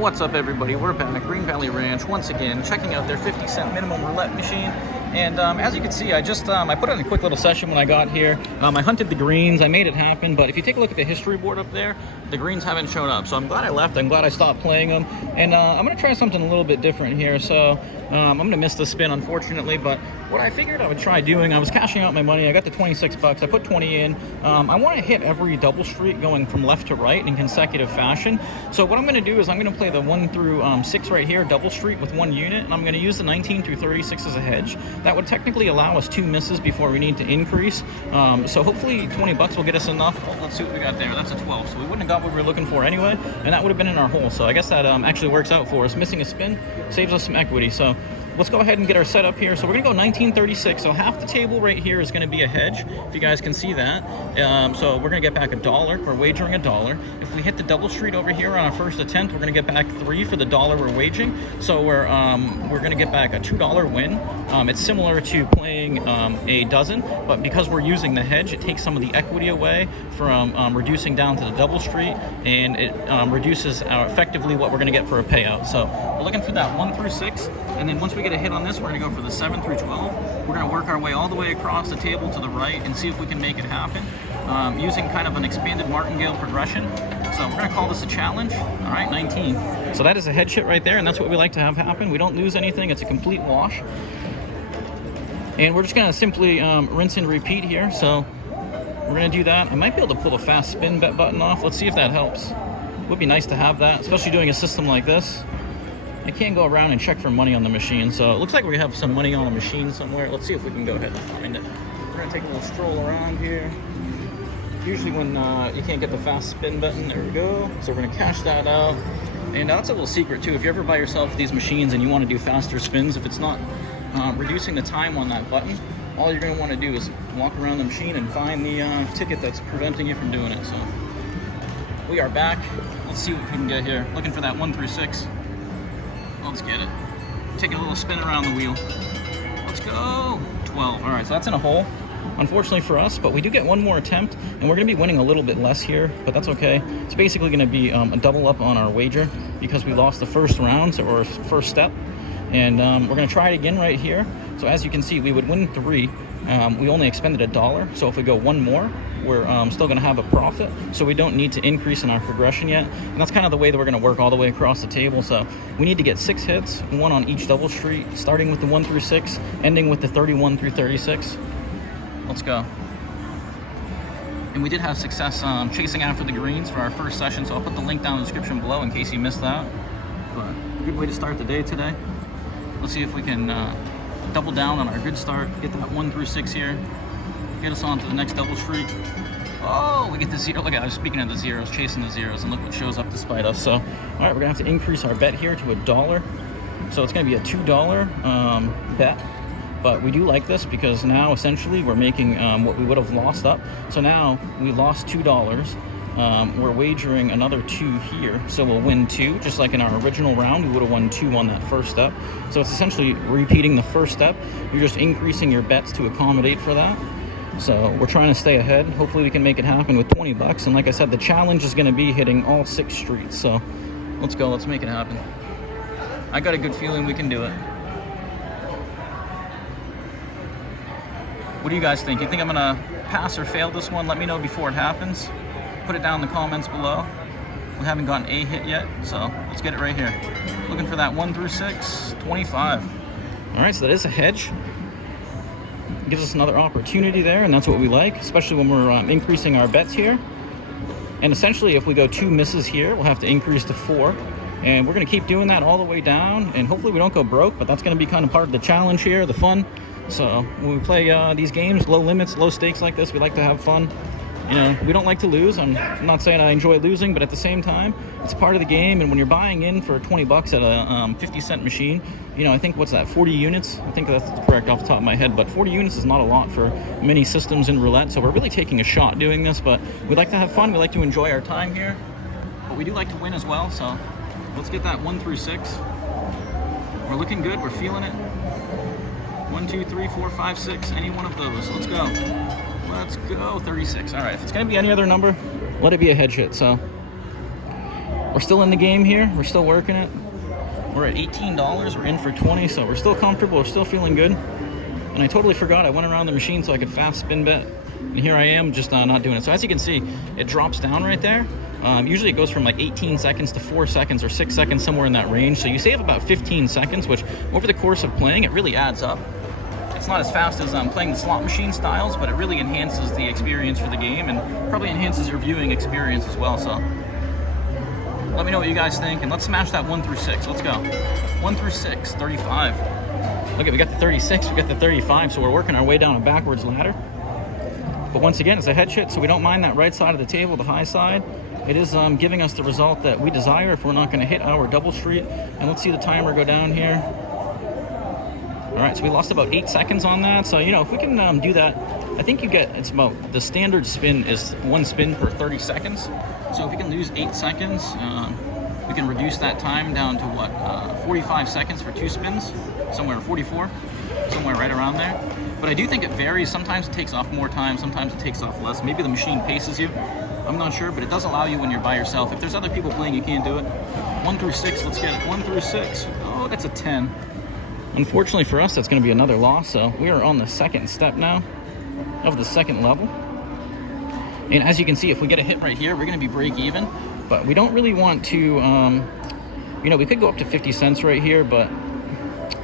What's up, everybody? We're back at Green Valley Ranch once again, checking out their 50-cent minimum roulette machine. And as you can see, I put on a quick little session when I got here. I hunted the greens, I made it happen, but if you take a look at the history board up there, the greens haven't shown up. So I'm glad I left, I'm glad I stopped playing them. And I'm gonna try something a little bit different here. So I'm gonna miss the spin, unfortunately, but what I figured I would try doing, I was cashing out my money, I got the 26 bucks, I put 20 in. I wanna hit every double street going from left to right in consecutive fashion. So what I'm gonna do is I'm gonna play the 1 through 6 right here, double street with 1 unit, and I'm gonna use the 19 through 36 as a hedge. That would technically allow us 2 misses before we need to increase. So hopefully 20 bucks will get us enough. Oh, let's see what we got there. That's a 12, so we wouldn't have got what we were looking for anyway, and that would have been in our hole. So I guess that actually works out for us. Missing a spin saves us some equity. So let's go ahead and get our setup here. So we're gonna go 1936. So half the table right here is gonna be a hedge, if you guys can see that. So we're gonna get back $1. We're wagering $1. If we hit the double street over here on our first attempt, we're gonna get back 3 for the $1 we're wagering. So we're gonna get back a $2 win. It's similar to playing a dozen, but because we're using the hedge, it takes some of the equity away from reducing down to the double street, and it reduces effectively what we're gonna get for a payout. So we're looking for that 1 through 6, and then once we get a hit on this, we're gonna go for the 7 through 12. We're gonna work our way all the way across the table to the right and see if we can make it happen using kind of an expanded martingale progression. So we're gonna call this a challenge. All right, 19. So that is a head hit right there, and that's what we like to have happen. We don't lose anything, it's a complete wash. And we're just gonna simply rinse and repeat here. So we're gonna do that. I might be able to pull the fast spin bet button off. Let's see if that helps. It would be nice to have that, especially doing a system like this. I can't go around and check for money on the machine, so it looks like we have some money on a machine somewhere. Let's see if we can go ahead and find it. We're gonna take a little stroll around here. Usually when you can't get the fast spin button, there we go. So we're gonna cash that out. And that's a little secret too. If you're ever by yourself with these machines and you wanna do faster spins, if it's not reducing the time on that button, all you're gonna wanna do is walk around the machine and find the ticket that's preventing you from doing it. So we are back. Let's see what we can get here. Looking for that 1 through 6. Let's get it. Take a little spin around the wheel. Let's go. 12. All right, so that's in a hole, unfortunately for us, but we do get one more attempt, and we're gonna be winning a little bit less here, but that's okay. It's basically gonna be a double up on our wager because we lost the first round, or first step, and we're gonna try it again right here. So as you can see, we would win 3. We only expended $1, so if we go one more, we're still gonna have a profit, so we don't need to increase in our progression yet. And that's kind of the way that we're gonna work all the way across the table. So we need to get 6 hits, 1 on each double street, starting with the 1 through 6, ending with the 31 through 36. Let's go. And we did have success chasing after the greens for our first session, so I'll put the link down in the description below in case you missed that. But good way to start the day today. Let's see if we can double down on our good start, get that 1 through 6 here, get us on to the next double street. Oh, we get the 0. Look at, I was speaking of the zeros, chasing the zeros, and look what shows up despite us. So, all right, we're gonna have to increase our bet here to $1. So it's gonna be a $2 bet, but we do like this because now essentially we're making what we would have lost up. So now we lost $2. We're wagering another 2 here, so we'll win 2, just like in our original round. We would have won 2 on that first step. So it's essentially repeating the first step. You're just increasing your bets to accommodate for that. So we're trying to stay ahead. Hopefully we can make it happen with 20 bucks. And like I said, the challenge is gonna be hitting all 6 streets. So let's go, let's make it happen. I got a good feeling we can do it. What do you guys think? You think I'm gonna pass or fail this one? Let me know before it happens. Put it down in the comments below. We haven't gotten a hit yet, so let's get it right here. Looking for that 1 through 6, 25. All right, so that is a hedge. Gives us another opportunity there, and that's what we like, especially when we're increasing our bets here. And essentially, if we go 2 misses here, we'll have to increase to 4. And we're gonna keep doing that all the way down, and hopefully we don't go broke, but that's gonna be kind of part of the challenge here, the fun. So when we play these games, low limits, low stakes like this, we like to have fun. You know, we don't like to lose. I'm not saying I enjoy losing, but at the same time, it's part of the game. And when you're buying in for 20 bucks at a 50-cent machine, you know, I think, what's that, 40 units? I think that's correct off the top of my head, but 40 units is not a lot for many systems in roulette. So we're really taking a shot doing this, but we like to have fun. We like to enjoy our time here, but we do like to win as well. So let's get that 1 through 6. We're looking good. We're feeling it. 1, 2, 3, 4, 5, 6. Any one of those. Let's go. Let's go. 36. All right. If it's going to be any other number, let it be a hedge hit. So We're still in the game here. We're still working it. We're at $18. We're in for 20, so we're still comfortable. We're still feeling good. And I totally forgot I went around the machine so I could fast spin bet. And here I am just not doing it. So as you can see, it drops down right there. Usually it goes from like 18 seconds to 4 seconds or 6 seconds, somewhere in that range. So you save about 15 seconds, which over the course of playing, it really adds up. It's not as fast as playing the slot machine styles, but it really enhances the experience for the game and probably enhances your viewing experience as well. So let me know what you guys think, and let's smash that 1 through 6. Let's go. 1 through 6, 35. Look, we got the 36, we got the 35, so we're working our way down a backwards ladder. But once again, it's a hedge hit, so we don't mind that right side of the table, the high side. It is giving us the result that we desire if we're not going to hit our double street. And let's see the timer go down here. All right, so we lost about 8 seconds on that. So, you know, if we can do that, I think you get, it's about, the standard spin is 1 spin per 30 seconds. So if we can lose 8 seconds, we can reduce that time down to what, 45 seconds for 2 spins, somewhere 44, somewhere right around there. But I do think it varies. Sometimes it takes off more time, sometimes it takes off less. Maybe the machine paces you. I'm not sure, but it does allow you when you're by yourself. If there's other people playing, you can't do it. 1 through 6, let's get it. 1 through 6. Oh, that's a 10. Unfortunately for us, that's going to be another loss. So we are on the second step now of the second level. And as you can see, if we get a hit right here, we're going to be break even. But we don't really want to, you know, we could go up to 50 cents right here, but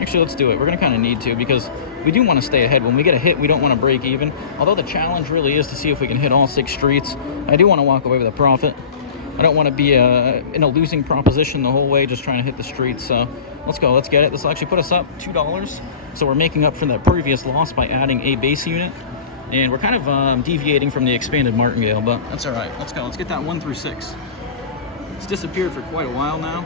actually let's do it. We're going to kind of need to, because we do want to stay ahead. When we get a hit, we don't want to break even. Although the challenge really is to see if we can hit all 6 streets. I do want to walk away with a profit. I don't want to be in a losing proposition the whole way, just trying to hit the streets. So let's go, let's get it. This will actually put us up $2. So we're making up for that previous loss by adding a base unit. And we're kind of deviating from the expanded martingale, but that's all right. Let's go, let's get that 1 through 6. It's disappeared for quite a while now.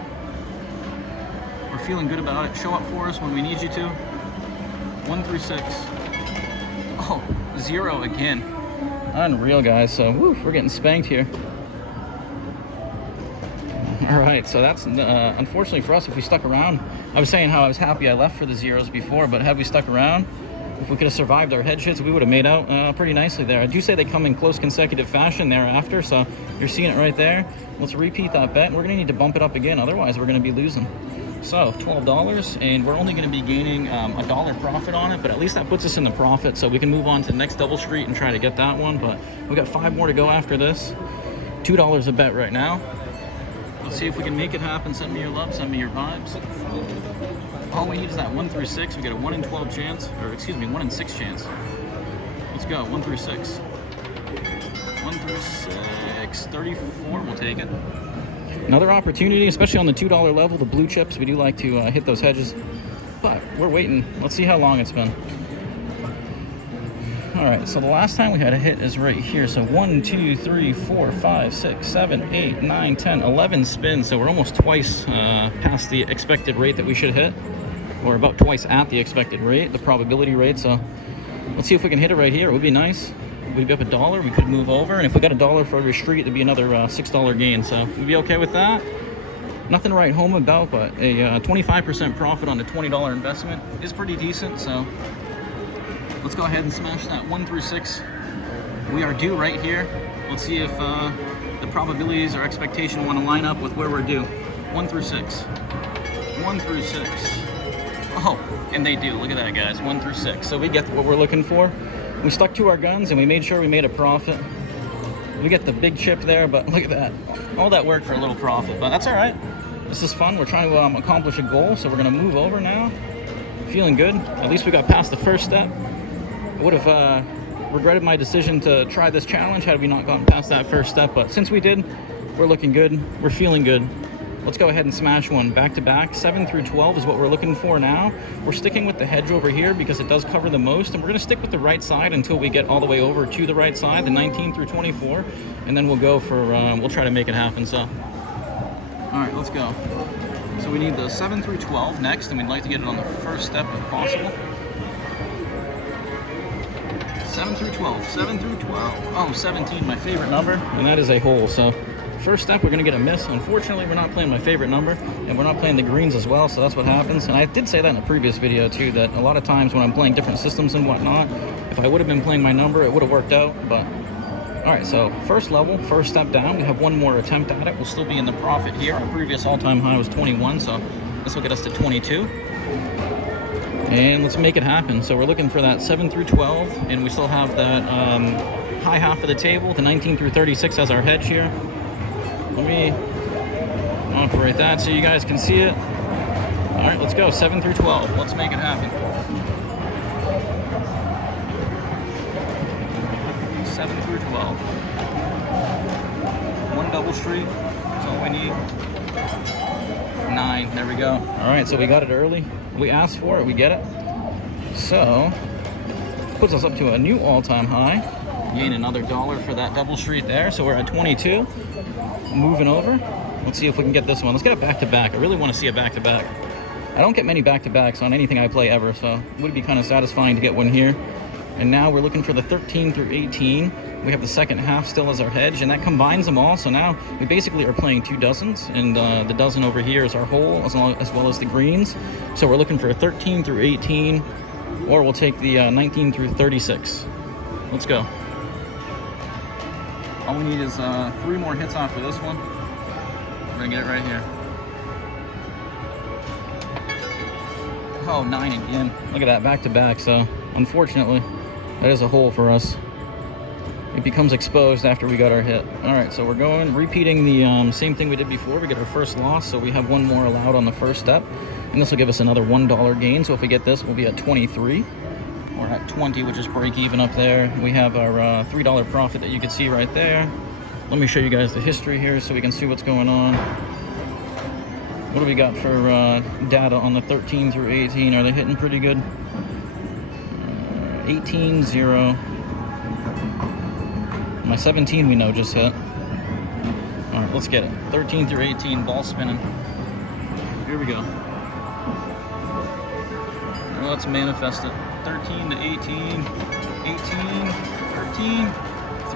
We're feeling good about it. Show up for us when we need you to. 1 through 6. Oh, 0 again. Unreal, guys. So, woo, we're getting spanked here. All right, so that's unfortunately for us, if we stuck around. I was saying how I was happy I left for the zeros before, but had we stuck around, if we could have survived our hedge hits, we would have made out pretty nicely there. I do say they come in close consecutive fashion thereafter, so you're seeing it right there. Let's repeat that bet. We're going to need to bump it up again, otherwise we're going to be losing. So $12, and we're only going to be gaining $1 profit on it, but at least that puts us in the profit, so we can move on to the next double street and try to get that one. But we got 5 more to go after this. $2 a bet right now. Let's see if we can make it happen. Send me your love, send me your vibes. All we need is that 1 through 6. We got a 1 in 12 chance, or excuse me, 1 in 6 chance. Let's go, 1 through 6. 1 through 6, 34, we'll take it. Another opportunity, especially on the $2 level, the blue chips. We do like to hit those hedges, but we're waiting. Let's see how long it's been. All right, so the last time we had a hit is right here. So 1, 2, 3, 4, 5, 6, 7, 8, 9, 10, 11 spins. So we're almost twice past the expected rate that we should hit, or about twice at the expected rate, the probability rate. So let's see if we can hit it right here. It would be nice. We'd be up $1. We could move over, and if we got $1 for every street, it'd be another $6 gain. So we'd be okay with that. Nothing to write home about, but a 25% profit on the $20 investment is pretty decent. So let's go ahead and smash that 1 through 6. We are due right here. Let's see if the probabilities or expectation want to line up with where we're due. 1 through 6. 1 through 6. Oh, and they do. Look at that, guys. 1 through 6. So we get what we're looking for. We stuck to our guns and we made sure we made a profit. We get the big chip there, but look at that. All that work for a little profit, but that's all right. This is fun. We're trying to accomplish a goal, so we're going to move over now. Feeling good. At least we got past the first step. I would have regretted my decision to try this challenge had we not gotten past that first step, but since we did, we're looking good. We're feeling good. Let's go ahead and smash one back to back. 7 through 12 is what we're looking for now. We're sticking with the hedge over here because it does cover the most, and we're going to stick with the right side until we get all the way over to the right side, the 19 through 24, and then we'll go for, we'll try to make it happen. So, all right, let's go. So we need the 7 through 12 next, and we'd like to get it on the first step if possible. 7 through 12, 7 through 12. Oh, 17, my favorite number, and that is a hole. So first step, we're going to get a miss. Unfortunately, we're not playing my favorite number, and we're not playing the greens as well, so that's what happens. And I did say that in a previous video, too, that a lot of times when I'm playing different systems and whatnot, if I would have been playing my number, it would have worked out, but All right, so first level, first step down. We have one more attempt at it. We'll still be in the profit here. Our previous all-time high was 21, so this will get us to 22. And let's make it happen. So we're looking for that 7 through 12, and we still have that high half of the table, the 19 through 36 as our hedge here. Let me operate that so you guys can see it. All right, let's go, 7 through 12. Let's make it happen. 7 through 12. One double street, that's all we need. 9, there we go. All right, so we got it early. We asked for it, we get it. So, puts us up to a new all-time high. Gain another $1 for that double street there. So we're at 22. Moving over. Let's see if we can get this one. Let's get a back-to-back. I really want to see a back-to-back. I don't get many back-to-backs on anything I play ever, so it would be kind of satisfying to get one here. And now we're looking for the 13 through 18. We have the second half still as our hedge, and that combines them all. So now we basically are playing 2 dozens, and the dozen over here is our hole, as well as the greens. So we're looking for a 13 through 18, or we'll take the 19 through 36. Let's go. All we need is 3 more hits after this one. We're gonna get it right here. Oh, 9 again. Look at that, back to back. So unfortunately, that is a hole for us. It becomes exposed after we got our hit. All right, so we're repeating the same thing we did before. We get our first loss, so we have one more allowed on the first step, and this will give us another $1 gain. So if we get this, we'll be at 23. We're at 20, which is break even up there. We have our $3 profit that you can see right there. Let me show you guys the history here so we can see what's going on. What do we got for data on the 13 through 18? Are they hitting pretty good? 18, 0. My 17 we know just hit. All right, let's get it. 13 through 18, ball spinning. Here we go. Let's manifest it. 13 to 18, 18, 13,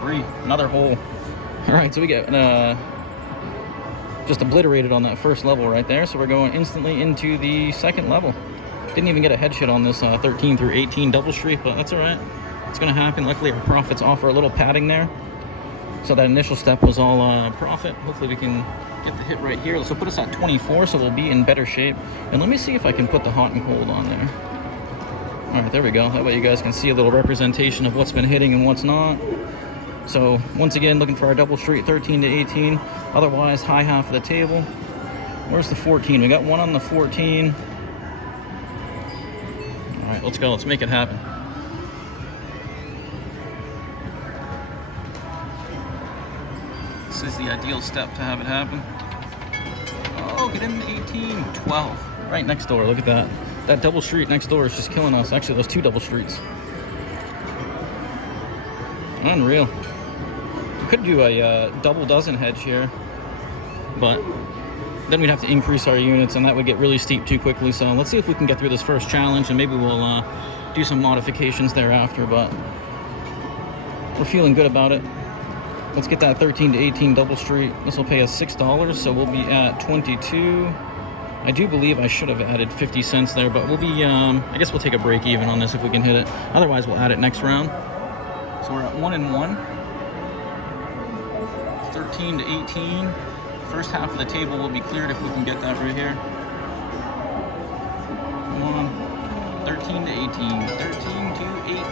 3. Another hole. All right, so we get just obliterated on that first level right there. So we're going instantly into the second level. Didn't even get a head hit on this 13 through 18 double streak, but that's all right. It's gonna happen. Luckily our profits offer a little padding there. So that initial step was all profit. Hopefully we can get the hit right here. This will put us at 24, so we'll be in better shape. And let me see if I can put the hot and cold on there. All right, there we go. That way you guys can see a little representation of what's been hitting and what's not. So once again, looking for our double street, 13 to 18. Otherwise, high half of the table. Where's the 14? We got one on the 14. All right, let's go. Let's make it happen. This is the ideal step to have it happen. Oh, get in the 18, 12. Right next door, look at that. That double street next door is just killing us. Actually, those 2 double streets. Unreal. We could do a double dozen hedge here, but then we'd have to increase our units, and that would get really steep too quickly. So let's see if we can get through this first challenge, and maybe we'll do some modifications thereafter, but we're feeling good about it. Let's get that 13 to 18 double street. This will pay us $6, so we'll be at 22. I do believe I should have added 50 cents there, but we'll be, I guess we'll take a break even on this if we can hit it. Otherwise, we'll add it next round. So we're at 1 and 1. 13 to 18. First half of the table will be cleared if we can get that right here. Come on. 13 to 18. 13 to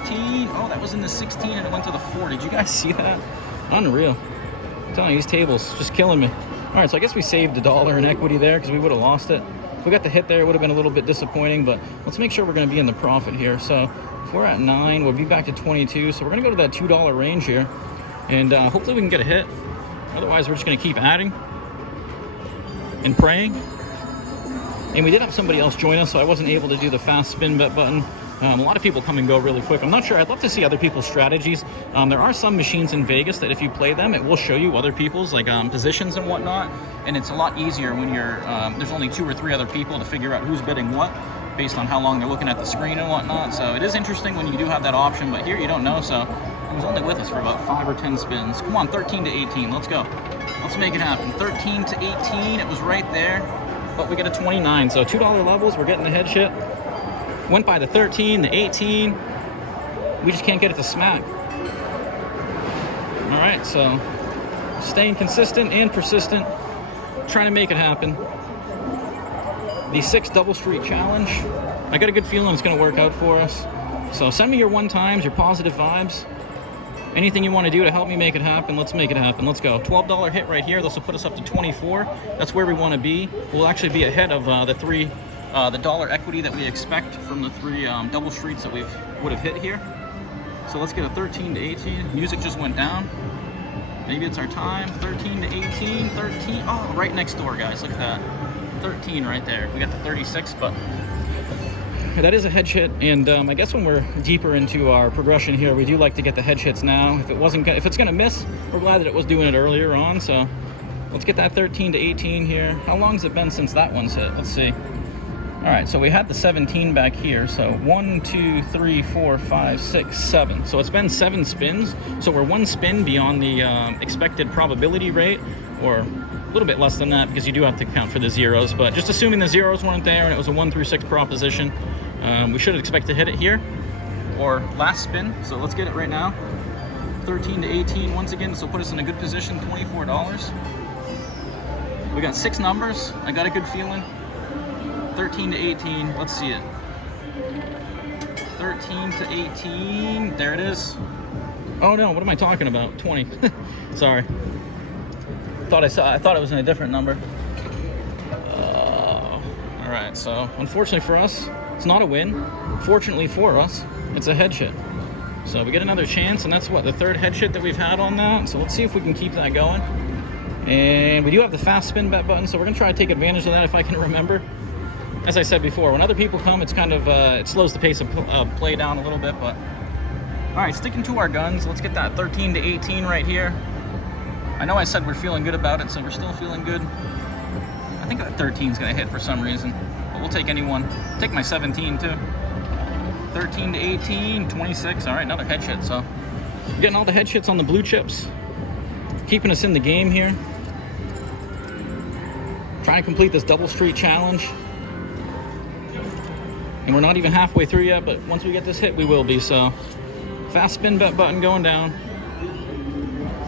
18. Oh, that was in the 16 and it went to the 4. Did you guys see that? Unreal. I'm telling you, these tables just killing me. All right, so I guess we saved $1 in equity there because we would have lost it. If we got the hit there, it would have been a little bit disappointing, but let's make sure we're going to be in the profit here. So if we're at 9, we'll be back to 22. So we're going to go to that $2 range here, and hopefully we can get a hit. Otherwise, we're just going to keep adding and praying. And we did have somebody else join us, so I wasn't able to do the fast spin bet button. A lot of people come and go really quick. I'm not sure. I'd love to see other people's strategies. There are some machines in Vegas that if you play them, it will show you other people's like positions and whatnot. And it's a lot easier when you're there's only 2 or 3 other people to figure out who's bidding what based on how long they're looking at the screen and whatnot. So it is interesting when you do have that option, but here you don't know. So he was only with us for about 5 or 10 spins. Come on, 13 to 18. Let's go. Let's make it happen. 13 to 18. It was right there, but we get a 29. So $2 levels. We're getting the head hit. Went by the 13, the 18. We just can't get it to smack. All right, so staying consistent and persistent, trying to make it happen. The 6 double street challenge, I got a good feeling it's going to work out for us. So send me your 1-times, your positive vibes. Anything you want to do to help me make it happen, let's make it happen. Let's go. $12 hit right here. This will put us up to 24. That's where we want to be. We'll actually be ahead of the dollar equity that we expect from the 3 double streets that we would have hit here. So let's get a 13 to 18. Music just went down. Maybe it's our time. 13 to 18. 13. Oh, right next door, guys. Look at that. 13 right there. We got the 36, but that is a hedge hit, and I guess when we're deeper into our progression here, we do like to get the hedge hits now. If it's gonna miss, we're glad that it was doing it earlier on. So let's get that 13 to 18 here. How long's it been since that one's hit? Let's see. All right, so we had the 17 back here. So 1, 2, 3, 4, 5, 6, 7. So it's been 7 spins. So we're 1 spin beyond the expected probability rate, or a little bit less than that because you do have to count for the zeros. But just assuming the zeros weren't there and it was a 1 through 6 proposition, we should expect to hit it here or last spin. So let's get it right now. 13 to 18 once again. This will put us in a good position. $24. We got 6 numbers. I got a good feeling. 13 to 18. Let's see it. 13 to 18. There it is. Oh no! What am I talking about? 20. Sorry. I thought it was in a different number. All right. So unfortunately for us, it's not a win. Fortunately for us, it's a hedge hit. So we get another chance, and that's what, the 3rd hedge hit that we've had on that. So let's see if we can keep that going. And we do have the fast spin bet button, so we're gonna try to take advantage of that if I can remember. As I said before, when other people come, it's kind of it slows the pace of play down a little bit. But all right, sticking to our guns. Let's get that 13 to 18 right here. I know I said we're feeling good about it, so we're still feeling good. I think that 13 is gonna hit for some reason. We'll take anyone. Take my 17 too. 13 to 18, 26. All right, another hedge hit. So we're getting all the hedge hits on the blue chips, keeping us in the game here. Trying to complete this double street challenge. And we're not even halfway through yet, but once we get this hit, we will be. So fast spin bet button going down.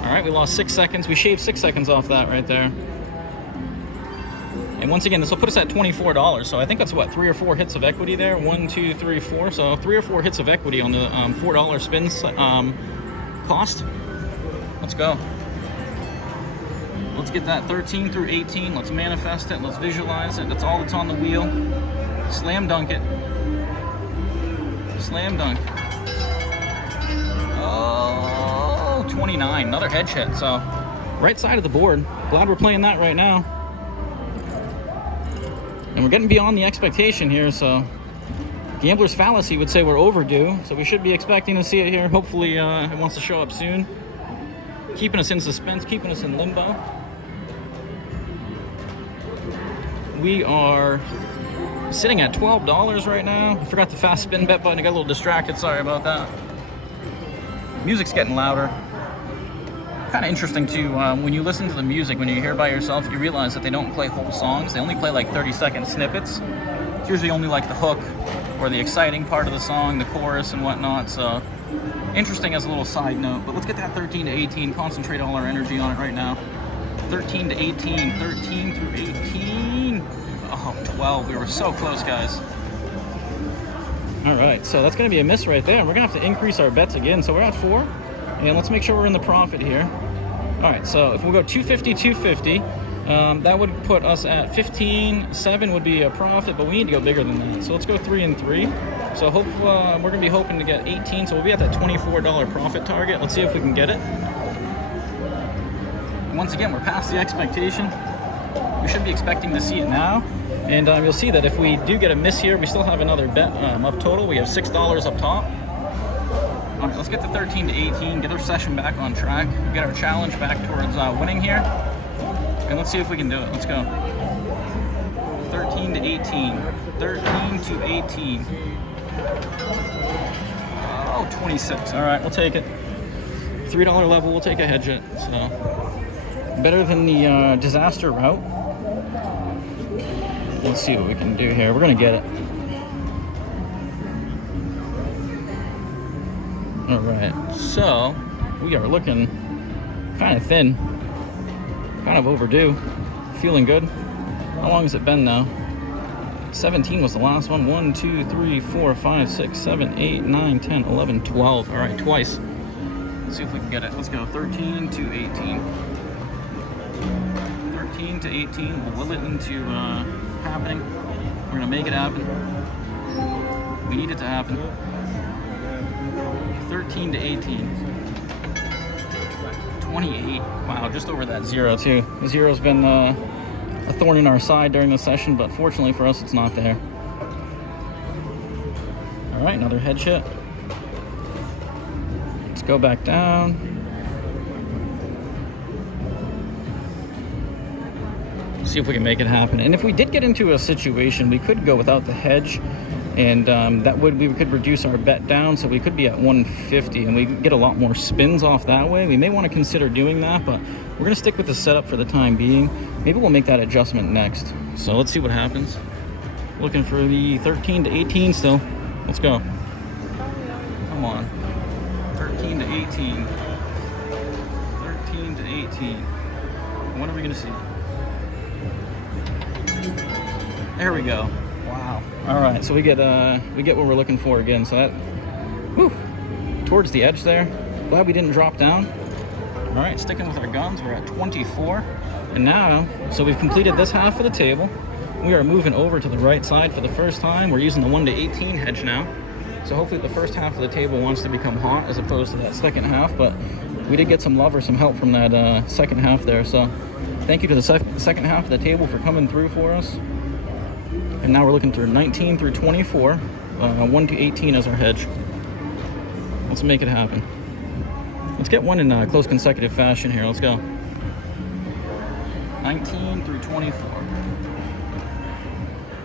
All right, we lost 6 seconds. We shaved 6 seconds off that right there. And once again, this will put us at $24. So I think that's what, 3 or 4 hits of equity there. 1, 2, 3, 4. So 3 or 4 hits of equity on the $4 spins cost. Let's go. Let's get that 13 through 18. Let's manifest it. Let's visualize it. That's all that's on the wheel. Slam dunk it. Slam dunk. Oh, 29. Another hedge hit. So right side of the board. Glad we're playing that right now. And we're getting beyond the expectation here, so Gambler's Fallacy would say we're overdue, so we should be expecting to see it here. Hopefully it wants to show up soon. Keeping us in suspense, keeping us in limbo. We are sitting at $12 right now. I forgot the fast spin bet button. I got a little distracted, sorry about that. Music's getting louder. Kind of interesting too, when you listen to the music, when you hear by yourself, you realize that they don't play whole songs. They only play like 30-second snippets. It's usually only like the hook or the exciting part of the song, the chorus and whatnot. So interesting as a little side note. But let's get that 13 to 18, concentrate all our energy on it right now. 13 to 18, 13 through 18. Oh, 12, we were so close, guys. All right, so that's gonna be a miss right there. And we're gonna have to increase our bets again. So we're at 4, and let's make sure we're in the profit here. All right, so if we go 250, 250, that would put us at 15. 7 would be a profit, but we need to go bigger than that. So let's go 3 and 3. So we're gonna be hoping to get 18. So we'll be at that $24 profit target. Let's see if we can get it. Once again, we're past the expectation. We should be expecting to see it now. And you'll see that if we do get a miss here, we still have another bet up total. We have $6 up top. All right, let's get the 13 to 18, get our session back on track, get our challenge back towards winning here, and let's see if we can do it. Let's go. 13 to 18, 13 to 18. Oh, 26. All right, we'll take it. $3 level, we'll take a hedge it. So better than the disaster route. Let's see what we can do here. We're gonna get it. All right, so we are looking kind of thin, kind of overdue. Feeling good. How long has it been now? 17 was the last one. 1, 2, 3, 4, 5, 6, 7, 8, 9, 10, 11, 12. All right, twice. Let's see if we can get it. Let's go 13 to 18. 13 to 18. We'll will it into happening. We're gonna make it happen. We need it to happen. 13 to 18. 28. Wow, just over that zero too. The zero's been a thorn in our side during the session, but fortunately for us, it's not there. All right, another hedge hit. Let's go back down. See if we can make it happen. And if we did get into a situation, we could go without the hedge, and we could reduce our bet down, so we could be at 150, and we could get a lot more spins off that way. We may want to consider doing that, but we're gonna stick with the setup for the time being. Maybe we'll make that adjustment next. So let's see what happens. Looking for the 13 to 18 still. Let's go. Come on. 13 to 18. 13 to 18. What are we gonna see? There we go. Wow. All right, so we get what we're looking for again. So that, whew, towards the edge there. Glad we didn't drop down. All right, sticking with our guns, we're at 24. And now, so we've completed this half of the table. We are moving over to the right side for the first time. We're using the 1 to 18 hedge now. So hopefully the first half of the table wants to become hot as opposed to that second half, but we did get some love or some help from that second half there. So thank you to the second half of the table for coming through for us. And now we're looking through 19 through 24, 1 to 18 as our hedge. Let's make it happen. Let's get one in close consecutive fashion here. Let's go. 19 through 24.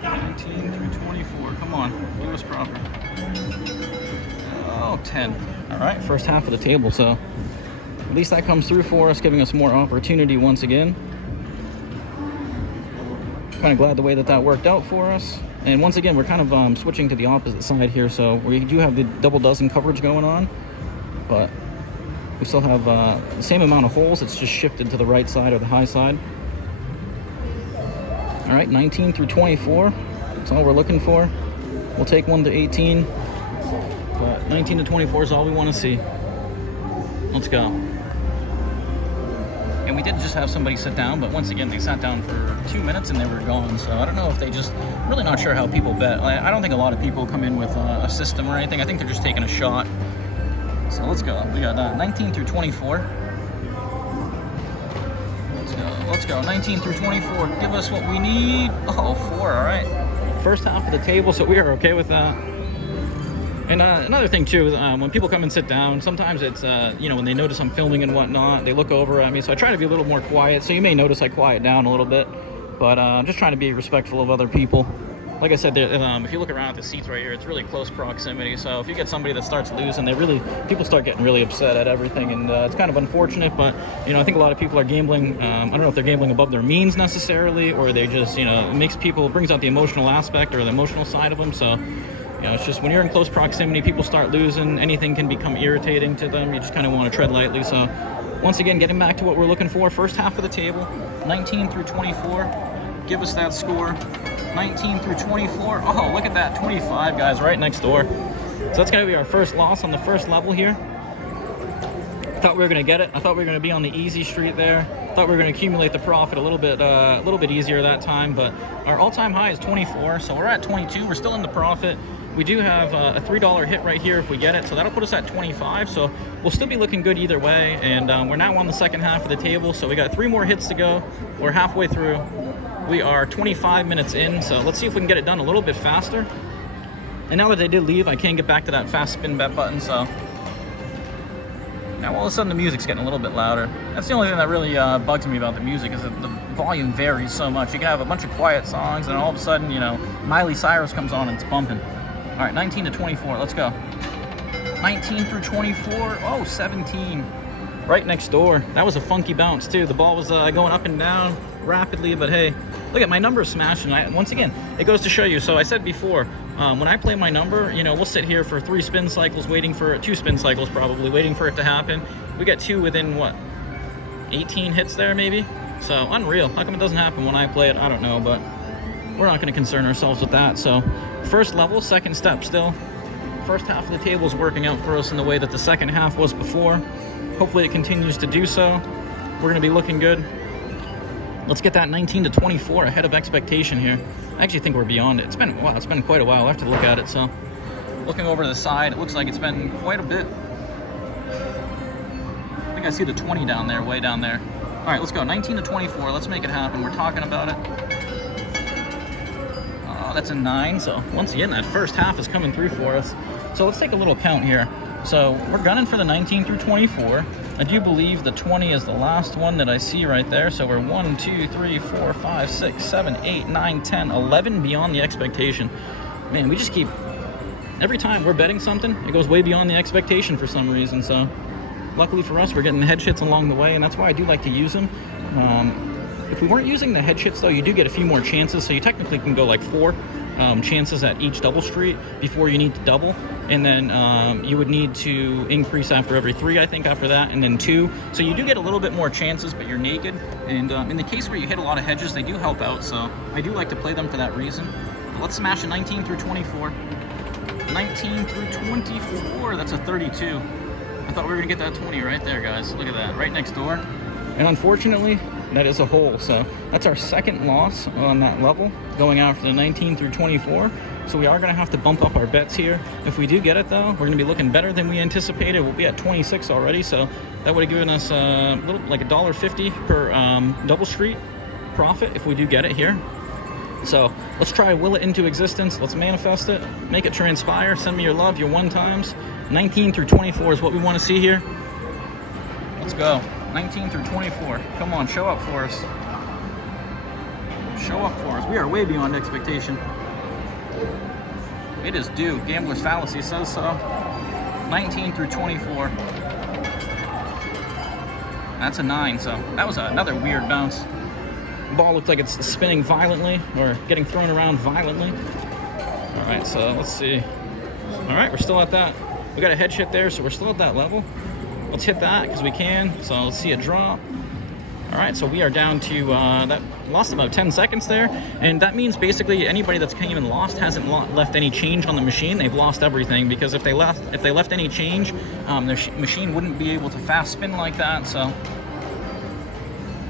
19 through 24. Come on, do us proper. Oh, 10. All right, first half of the table. So at least that comes through for us, giving us more opportunity once again. Kind of glad the way that worked out for us. And once again, we're kind of switching to the opposite side here. So we do have the double dozen coverage going on, but we still have the same amount of holes. It's just shifted to the right side or the high side. All right, 19 through 24. That's all we're looking for. We'll take 1 to 18, but 19 to 24 is all we want to see. Let's go. And we did just have somebody sit down, but once again, they sat down for 2 minutes and they were gone. So I don't know if they just, really not sure how people bet. I don't think a lot of people come in with a system or anything. I think they're just taking a shot. So let's go. We got 19 through 24. Let's go. 19 through 24. Give us what we need. Oh, 4. All right. First half of the table, so we are okay with that. And another thing too, when people come and sit down, sometimes it's, when they notice I'm filming and whatnot, they look over at me. So I try to be a little more quiet. So you may notice I quiet down a little bit, but I'm just trying to be respectful of other people. Like I said, if you look around at the seats right here, it's really close proximity. So if you get somebody that starts losing, people start getting really upset at everything. And it's kind of unfortunate, but, I think a lot of people are gambling. I don't know if they're gambling above their means necessarily, or they just, it brings out the emotional aspect or the emotional side of them. So, it's just when you're in close proximity, people start losing. Anything can become irritating to them. You just kind of want to tread lightly. So once again, getting back to what we're looking for, first half of the table, 19 through 24. Give us that score. 19 through 24. Oh, look at that, 25, guys, right next door. So that's going to be our first loss on the first level here. I thought we were going to get it. I thought we were going to be on the easy street there. I thought we were going to accumulate the profit a little bit easier that time, but our all-time high is 24, so we're at 22. We're still in the profit. We do have a $3 hit right here if we get it, so that'll put us at 25. So we'll still be looking good either way, and we're now on the second half of the table, so we got 3 more hits to go. We're halfway through. We are 25 minutes in, so let's see if we can get it done a little bit faster. And now that they did leave, I can't get back to that fast spin bet button, so now all of a sudden the music's getting a little bit louder. That's the only thing that really bugs me about the music, is that the volume varies so much. You can have a bunch of quiet songs, and all of a sudden, Miley Cyrus comes on and it's bumping. All right, 19 to 24, let's go. 19 through 24, oh, 17. Right next door. That was a funky bounce too. The ball was going up and down rapidly, but hey, look at my number smashing. Once again, it goes to show you. So I said before, when I play my number, we'll sit here for 3 spin cycles, 2 spin cycles probably, waiting for it to happen. We got 2 within what? 18 hits there maybe. So unreal. How come it doesn't happen when I play it? I don't know, but we're not going to concern ourselves with that. So first level, second step still. First half of the table is working out for us in the way that the second half was before. Hopefully it continues to do so. We're going to be looking good. Let's get that 19 to 24 ahead of expectation here. I actually think we're beyond it. It's been quite a while. I have to look at it. So looking over to the side, it looks like it's been quite a bit. I think I see the 20 down there, way down there. All right, let's go. 19 to 24. Let's make it happen. We're talking about it. Oh, that's a 9. So once again, that first half is coming through for us. So let's take a little count here. So we're gunning for the 19 through 24. I do believe the 20 is the last one that I see right there. So we're 1, 2, 3, 4, 5, 6, 7, 8, 9, 10, 11 beyond the expectation. Man, we just keep, every time we're betting something, it goes way beyond the expectation for some reason. So luckily for us, we're getting the hedge hits along the way, and that's why I do like to use them. If we weren't using the hedge hits though, you do get a few more chances. So you technically can go like 4 chances at each double street before you need to double, and then you would need to increase after every 3, I think, after that, and then 2. So you do get a little bit more chances, but you're naked. And in the case where you hit a lot of hedges, they do help out. So I do like to play them for that reason. But let's smash a 19 through 24. 19 through 24. That's a 32. I thought we were gonna get that 20 right there, guys. Look at that, right next door. And unfortunately, that is a hole. So that's our second loss on that level, going after the 19 through 24. So we are gonna have to bump up our bets here. If we do get it though, we're gonna be looking better than we anticipated. We'll be at 26 already. So that would have given us a little, like $1.50 per double street profit if we do get it here. So let's try will it into existence. Let's manifest it, make it transpire. Send me your love, your 1 times. 19 through 24 is what we want to see here. Let's go. 19 through 24. Come on, show up for us. Show up for us. We are way beyond expectation. It is due. Gambler's fallacy says so. 19 through 24. That's a 9, so that was another weird bounce. Ball looked like it's spinning violently, or getting thrown around violently. All right, so let's see. All right, we're still at that. We got a hedge hit there, so we're still at that level. Let's hit that because we can. So let's see a drop. All right, so we are down to that. Lost about 10 seconds there, and that means basically anybody that's came and lost hasn't left any change on the machine. They've lost everything, because if they left any change, their machine wouldn't be able to fast spin like that. So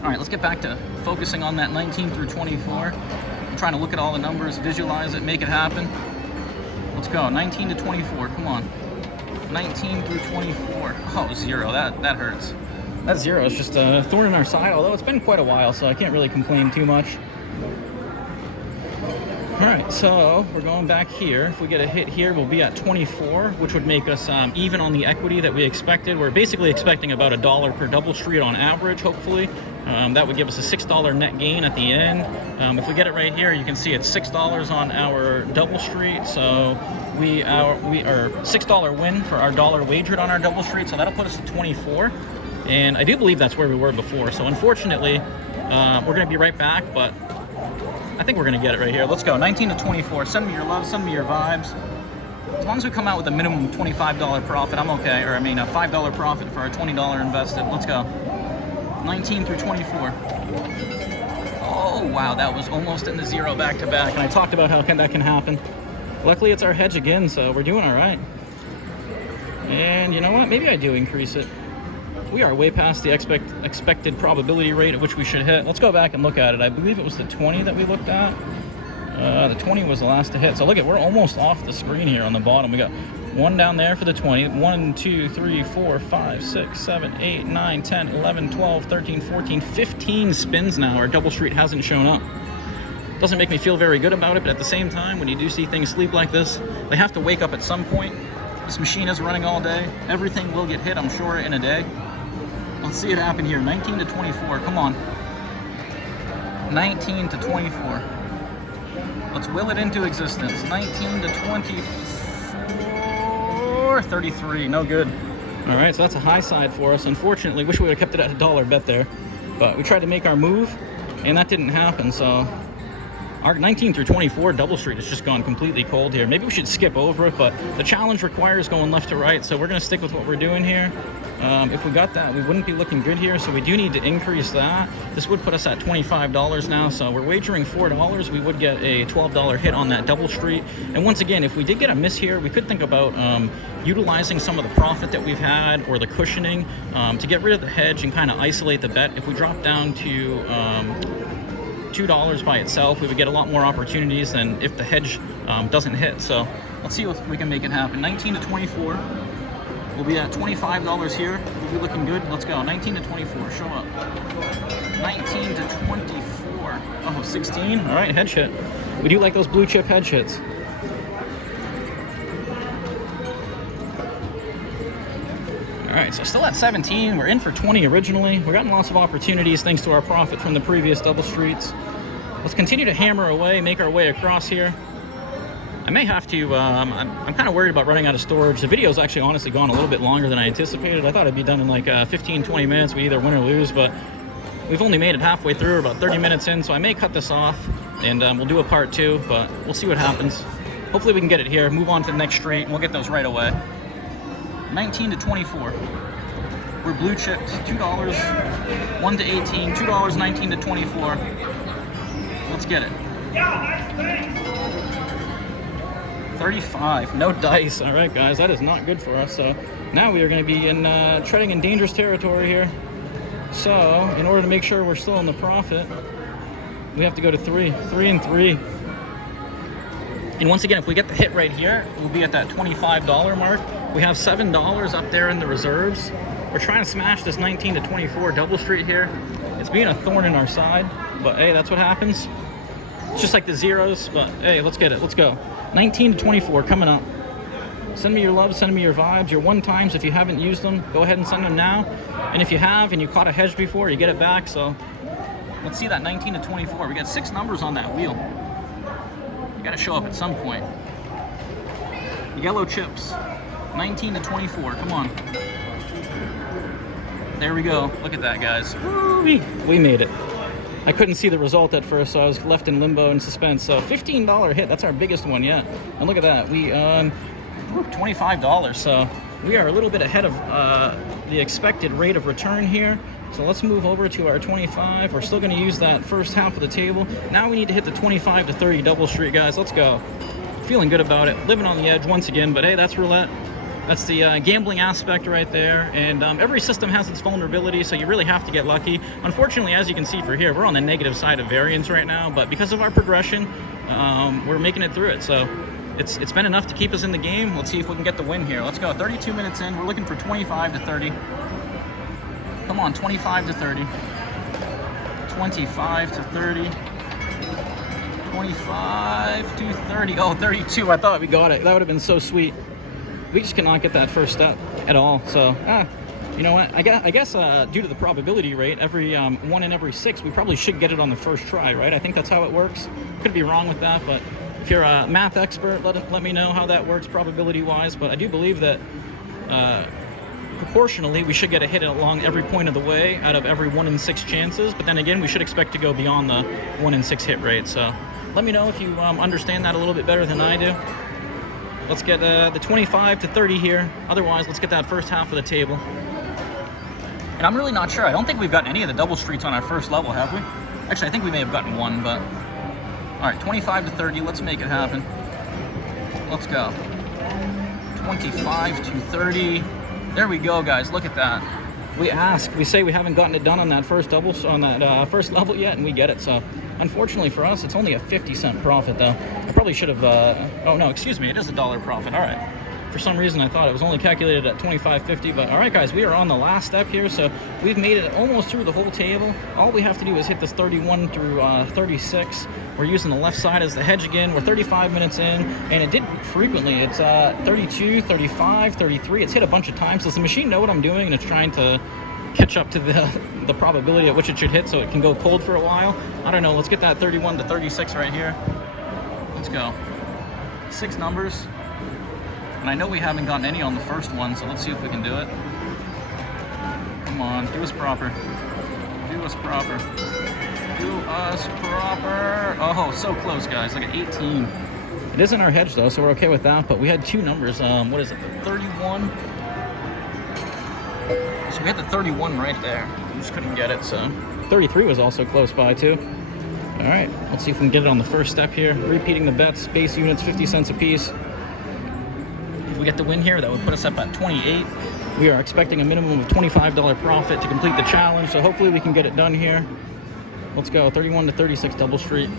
all right, let's get back to focusing on that 19 through 24. I'm trying to look at all the numbers, visualize it, make it happen. Let's go. 19 to 24. Come on. 19 through 24. Oh, 0. That hurts. That 0 is just a thorn in our side, although it's been quite a while, so I can't really complain too much. All right, so we're going back here. If we get a hit here, we'll be at 24, which would make us even on the equity that we expected. We're basically expecting about $1 per double street on average, hopefully. That would give us a $6 net gain at the end. If we get it right here, you can see it's $6 on our double street. So we are $6 win for our dollar wagered on our double street. So that'll put us at 24. And I do believe that's where we were before. So unfortunately, we're going to be right back, but I think we're going to get it right here. Let's go. 19 to 24. Send me your love. Send me your vibes. As long as we come out with a minimum $25 profit, I'm okay. Or I mean, a $5 profit for our $20 invested. Let's go. 19 through 24. Oh, wow. That was almost in the 0 back-to-back. And I talked about how that can happen. Luckily, it's our hedge again, so we're doing all right. And you know what? Maybe I do increase it. We are way past the expected probability rate at which we should hit. Let's go back and look at it. I believe it was the 20 that we looked at. The 20 was the last to hit. So look at, we're almost off the screen here on the bottom. We got 1 down there for the 20. 1, 2, 3, 4, 5, 6, 7, 8, 9, 10, 11, 12, 13, 14, 15 spins now. Our double street hasn't shown up. Doesn't make me feel very good about it, but at the same time, when you do see things sleep like this, they have to wake up at some point. This machine is running all day. Everything will get hit, I'm sure, in a day. Let's see it happen here. 19 to 24. Come on. 19 to 24. Let's will it into existence. 19 to 24. 33. No good. All right, so that's a high side for us. Unfortunately, wish we would have kept it at $1 bet there. But we tried to make our move, and that didn't happen. So Our 19 through 24 double street has just gone completely cold here. Maybe we should skip over it, but the challenge requires going left to right, so we're going to stick with what we're doing here. If we got that, we wouldn't be looking good here, so we do need to increase that. This would put us at $25 now, so we're wagering $4. We would get a $12 hit on that double street. And once again, if we did get a miss here, we could think about utilizing some of the profit that we've had or the cushioning to get rid of the hedge and kind of isolate the bet. If we drop down to $2 by itself, we would get a lot more opportunities than if the hedge doesn't hit. So let's see if we can make it happen. 19 to 24. We'll be at $25 here. We'll be looking good. Let's go. 19 to 24. Show up. 19 to 24. Oh, 16. All right, hedge hit. We do like those blue chip hedge hits. All right, so still at 17. We're in for 20 originally. We're getting lots of opportunities thanks to our profit from the previous double streets. Let's continue to hammer away, make our way across here. I may have to, I'm kind of worried about running out of storage. The video's actually honestly gone a little bit longer than I anticipated. I thought it'd be done in like 15, 20 minutes. We either win or lose, but we've only made it halfway through, about 30 minutes in, so I may cut this off and we'll do a part 2, but we'll see what happens. Hopefully we can get it here, move on to the next straight, and we'll get those right away. 19 to 24. We're blue chipped, $2, 1 to 18, $2, 19 to 24. Let's get it. 35, no dice. All right, guys, that is not good for us. So now we are going to be treading in dangerous territory here. So in order to make sure we're still in the profit, we have to go to 3 and 3. And once again, if we get the hit right here, we'll be at that $25 mark. We have $7 up there in the reserves. We're trying to smash this 19 to 24 double street here. It's being a thorn in our side, but hey, that's what happens. It's just like the zeros, but hey, let's get it. Let's go. 19 to 24 coming up. Send me your love, send me your vibes, your one times. If you haven't used them, go ahead and send them now. And if you have and you caught a hedge before, you get it back. So let's see that 19 to 24. We got 6 numbers on that wheel. You got to show up at some point. Yellow chips, 19 to 24. Come on. There we go. Look at that, guys. We made it. I couldn't see the result at first, so I was left in limbo and suspense. So $15 hit, that's our biggest one yet. And look at that, we $25. So we are a little bit ahead of the expected rate of return here. So let's move over to our 25. We're still going to use that first half of the table. Now we need to hit the 25 to 30 double street, guys. Let's go. Feeling good about it. Living on the edge once again, but hey, that's roulette. That's the gambling aspect right there, and every system has its vulnerability, so you really have to get lucky. Unfortunately, as you can see for here, we're on the negative side of variance right now, but because of our progression, we're making it through it. So it's been enough to keep us in the game. Let's see if we can get the win here. Let's go. 32 minutes in. We're looking for 25 to 30. Come on, 25 to 30. 25 to 30. 25 to 30. Oh, 32. I thought we got it. That would have been so sweet. We just cannot get that first step at all. So, you know what? I guess due to the probability rate, every 1 in every 6, we probably should get it on the first try, right? I think that's how it works. Could be wrong with that, but if you're a math expert, let me know how that works probability-wise. But I do believe that proportionally, we should get a hit along every point of the way out of every 1 in 6 chances. But then again, we should expect to go beyond the 1 in 6 hit rate. So let me know if you understand that a little bit better than I do. Let's get the 25 to 30 here. Otherwise, let's get that first half of the table. And I'm really not sure. I don't think we've gotten any of the double streets on our first level, have we? Actually, I think we may have gotten one, but... All right, 25 to 30. Let's make it happen. Let's go. 25 to 30. There we go, guys. Look at that. We say we haven't gotten it done on that first double, on that first level yet, and we get it. So, unfortunately for us, it's only a 50-cent profit, though. I probably should have. Oh no, excuse me. It is a $1 profit. All right. For some reason, I thought it was only calculated at $25.50. But all right, guys, we are on the last step here, so we've made it almost through the whole table. All we have to do is hit this 31 through 36. We're using the left side as the hedge again. We're 35 minutes in, and it did frequently. It's 32, 35, 33. It's hit a bunch of times. Does the machine know what I'm doing, and it's trying to catch up to the probability at which it should hit so it can go cold for a while? I don't know. Let's get that 31 to 36 right here. Let's go. 6 numbers. And I know we haven't gotten any on the first one, so let's see if we can do it. Come on, do us proper. Do us proper. Do us proper. Oh, so close, guys. Like an 18. It isn't our hedge, though, so we're okay with that. But we had two numbers. What is it? The 31. So we had the 31 right there. We just couldn't get it, so 33 was also close by, too. All right, let's see if we can get it on the first step here. Repeating the bets, base units, 50 cents a piece. If we get the win here, that would put us up at 28. We are expecting a minimum of $25 profit to complete the challenge, so hopefully we can get it done here. Let's go, 31 to 36 Double Street.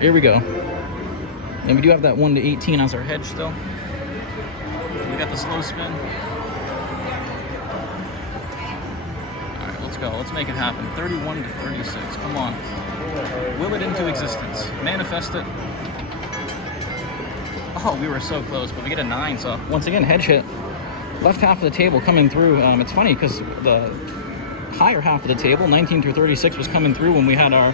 Here we go. And we do have that 1 to 18 as our hedge still. We got the slow spin. Go. Let's make it happen. 31 to 36. Come on. Will it into existence. Manifest it. Oh, we were so close, but we get a 9. So once again, hedge hit. Left half of the table coming through. It's funny because the higher half of the table, 19 through 36, was coming through when we had our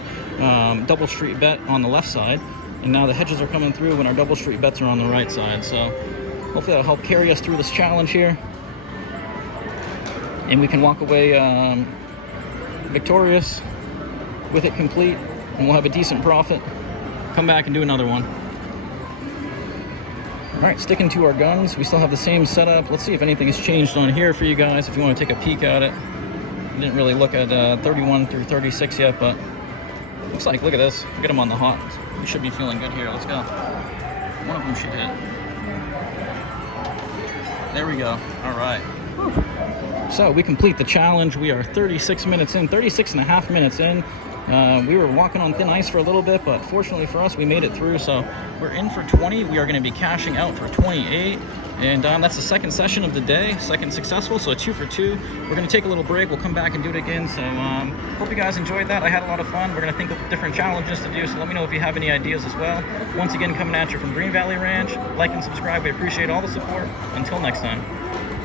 double street bet on the left side. And now the hedges are coming through when our double street bets are on the right side. So hopefully that'll help carry us through this challenge here. And we can walk away victorious with it complete, and we'll have a decent profit. Come back and do another one. All right, sticking to our guns, we still have the same setup. Let's see if anything has changed on here for you guys if you want to take a peek at it. I didn't really look at 31 through 36 yet, but looks like, look at this, get them on the hot. We should be feeling good here. Let's go. One of them should hit. There we go. All right. Whew. So we complete the challenge. We are 36 minutes in, 36 and a half minutes in. We were walking on thin ice for a little bit, but fortunately for us, we made it through. So we're in for 20. We are going to be cashing out for 28. And that's the second session of the day, second successful, so 2 for 2. We're going to take a little break. We'll come back and do it again. So hope you guys enjoyed that. I had a lot of fun. We're going to think of different challenges to do, so let me know if you have any ideas as well. Once again, coming at you from Green Valley Ranch. Like and subscribe. We appreciate all the support. Until next time.